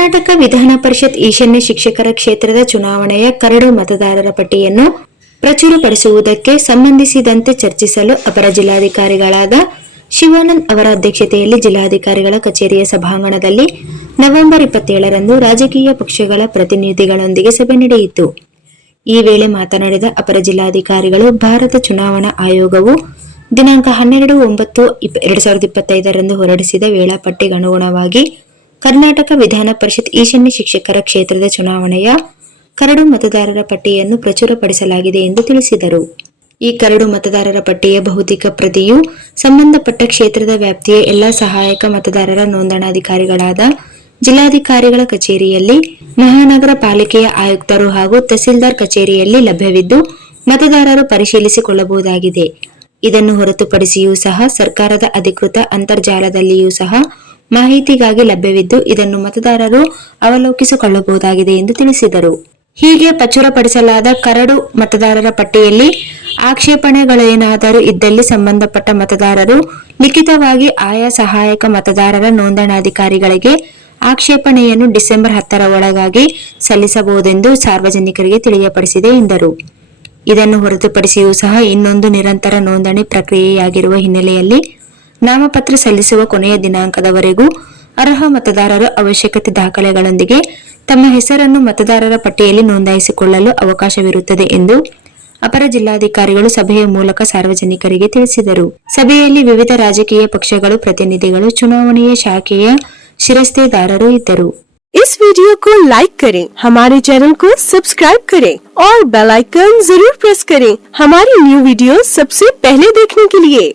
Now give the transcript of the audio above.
ಕರ್ನಾಟಕ ವಿಧಾನ ಪರಿಷತ್ ಈಶಾನ್ಯ ಶಿಕ್ಷಕರ ಕ್ಷೇತ್ರದ ಚುನಾವಣೆಯ ಕರಡು ಮತದಾರರ ಪಟ್ಟಿಯನ್ನು ಪ್ರಚುರಪಡಿಸುವುದಕ್ಕೆ ಸಂಬಂಧಿಸಿದಂತೆ ಚರ್ಚಿಸಲು ಅಪರ ಜಿಲ್ಲಾಧಿಕಾರಿಗಳಾದ ಶಿವಾನಂದ್ ಅವರ ಅಧ್ಯಕ್ಷತೆಯಲ್ಲಿ ಜಿಲ್ಲಾಧಿಕಾರಿಗಳ ಕಚೇರಿಯ ಸಭಾಂಗಣದಲ್ಲಿ ನವೆಂಬರ್ ಇಪ್ಪತ್ತೇಳರಂದು ರಾಜಕೀಯ ಪಕ್ಷಗಳ ಪ್ರತಿನಿಧಿಗಳೊಂದಿಗೆ ಸಭೆ ನಡೆಯಿತು. ಈ ವೇಳೆ ಮಾತನಾಡಿದ ಅಪರ ಜಿಲ್ಲಾಧಿಕಾರಿಗಳು, ಭಾರತ ಚುನಾವಣಾ ಆಯೋಗವು ದಿನಾಂಕ ಹನ್ನೆರಡು ಒಂಬತ್ತು ಎರಡ್ ಸಾವಿರದ ಇಪ್ಪತ್ತೈದರಂದು ಹೊರಡಿಸಿದ ವೇಳಾಪಟ್ಟಿಗೆ ಅನುಗುಣವಾಗಿ ಕರ್ನಾಟಕ ವಿಧಾನ ಪರಿಷತ್ ಈಶಾನ್ಯ ಶಿಕ್ಷಕರ ಕ್ಷೇತ್ರದ ಚುನಾವಣೆಯ ಕರಡು ಮತದಾರರ ಪಟ್ಟಿಯನ್ನು ಪ್ರಚುರಪಡಿಸಲಾಗಿದೆ ಎಂದು ತಿಳಿಸಿದರು. ಈ ಕರಡು ಮತದಾರರ ಪಟ್ಟಿಯ ಬಹುತೇಕ ಪ್ರತಿಯು ಸಂಬಂಧಪಟ್ಟ ಕ್ಷೇತ್ರದ ವ್ಯಾಪ್ತಿಯ ಎಲ್ಲಾ ಸಹಾಯಕ ಮತದಾರರ ನೋಂದಣಾಧಿಕಾರಿಗಳಾದ ಜಿಲ್ಲಾಧಿಕಾರಿಗಳ ಕಚೇರಿಯಲ್ಲಿ ಮಹಾನಗರ ಪಾಲಿಕೆಯ ಆಯುಕ್ತರು ಹಾಗೂ ತಹಸೀಲ್ದಾರ್ ಕಚೇರಿಯಲ್ಲಿ ಲಭ್ಯವಿದ್ದು ಮತದಾರರು ಪರಿಶೀಲಿಸಿಕೊಳ್ಳಬಹುದಾಗಿದೆ. ಇದನ್ನು ಹೊರತುಪಡಿಸಿಯೂ ಸಹ ಸರ್ಕಾರದ ಅಧಿಕೃತ ಅಂತರ್ಜಾಲದಲ್ಲಿಯೂ ಸಹ ಮಾಹಿತಿಗಾಗಿ ಲಭ್ಯವಿದ್ದು ಇದನ್ನು ಮತದಾರರು ಅವಲೋಕಿಸಿಕೊಳ್ಳಬಹುದಾಗಿದೆ ಎಂದು ತಿಳಿಸಿದರು. ಹೀಗೆ ಪ್ರಚುರಪಡಿಸಲಾದ ಕರಡು ಮತದಾರರ ಪಟ್ಟಿಯಲ್ಲಿ ಆಕ್ಷೇಪಣೆಗಳೇನಾದರೂ ಇದ್ದಲ್ಲಿ ಸಂಬಂಧಪಟ್ಟ ಮತದಾರರು ಲಿಖಿತವಾಗಿ ಆಯಾ ಸಹಾಯಕ ಮತದಾರರ ನೋಂದಣಾಧಿಕಾರಿಗಳಿಗೆ ಆಕ್ಷೇಪಣೆಯನ್ನು ಡಿಸೆಂಬರ್ ಹತ್ತರ ಒಳಗಾಗಿ ಸಲ್ಲಿಸಬಹುದೆಂದು ಸಾರ್ವಜನಿಕರಿಗೆ ತಿಳಿಯಪಡಿಸಿದೆ ಎಂದರು. ಇದನ್ನು ಹೊರತುಪಡಿಸಿಯೂ ಸಹ ಇನ್ನೊಂದು ನಿರಂತರ ನೋಂದಣಿ ಪ್ರಕ್ರಿಯೆಯಾಗಿರುವ ಹಿನ್ನೆಲೆಯಲ್ಲಿ ನಾಮಪತ್ರ ಸಲ್ಲಿಸುವ ಕೊನೆಯ ದಿನಾಂಕದವರೆಗೂ ಅರ್ಹ ಮತದಾರರು ಅವಶ್ಯಕತೆ ದಾಖಲೆಗಳೊಂದಿಗೆ ತಮ್ಮ ಹೆಸರನ್ನು ಮತದಾರರ ಪಟ್ಟಿಯಲ್ಲಿ ನೋಂದಾಯಿಸಿಕೊಳ್ಳಲು ಅವಕಾಶವಿರುತ್ತದೆ ಎಂದು ಅಪರ ಜಿಲ್ಲಾಧಿಕಾರಿಗಳು ಸಭೆಯ ಮೂಲಕ ಸಾರ್ವಜನಿಕರಿಗೆ ತಿಳಿಸಿದರು ಸಭೆಯಲ್ಲಿ ವಿವಿಧ ರಾಜಕೀಯ ಪಕ್ಷಗಳು ಪ್ರತಿನಿಧಿಗಳು ಚುನಾವಣೆಯ ಶಾಖೆಯ ಶಿರಸ್ತೇದಾರರು ಇದ್ದರು इस वीडियो को लाइक करें हमारे चैनल को सब्सक्राइब करें और बेल आइकन जरूर प्रेस करें हमारी न्यू वीडियो सबसे पहले देखने के लिए